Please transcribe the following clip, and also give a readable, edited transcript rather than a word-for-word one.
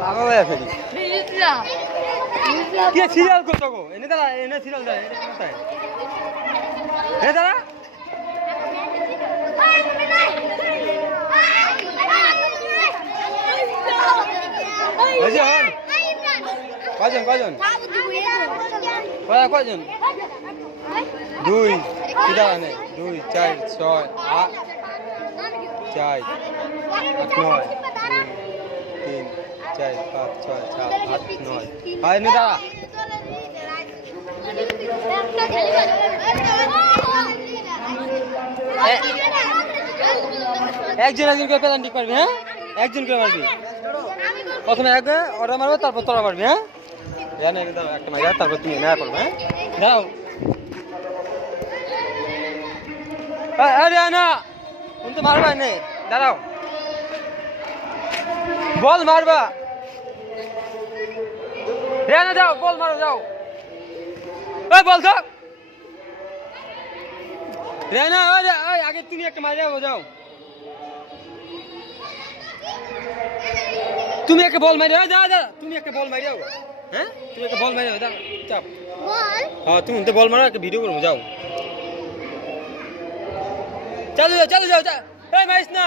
পাগল হয়ে ফেলি কে সিরিয়াল করছো গো এনে দাঁড়া এনে সিরিয়াল দাঁড়া এটা কোথায় এনে দাঁড়া ওই যে হন কয়জন কয়জন কয়জন 2 কিটা আনে 2 4 6 8 4 9 3 4 5 6 7 8 9 হয় নে দাঁড়া একজন একজন করে পেনাল্টি করবি হ্যাঁ একজন করে মারবি প্রথমে আগে ওরা মারবে তারপর তোরা মারবি হ্যাঁ জানে দাঁড়াও একটা মাইরা তারপর তুমি না করবে হ্যাঁ দাও আরে না তুমি তো মারবা না দাঁড়াও বল মারবা রেনা যাও বল মারো যাও এই বল দাও রেনা ওই আগে তুমি একটা মাইরা যাও তুমি একটা বল মারি দাও দাও তুমি একটা বল মারি দাও হ্যাঁ তুমি একটা বল মারি দাও চাপ বল হ্যাঁ তুমি তো বল মারো একটা ভিডিও করবো যাও চলো যাও এই মারিস না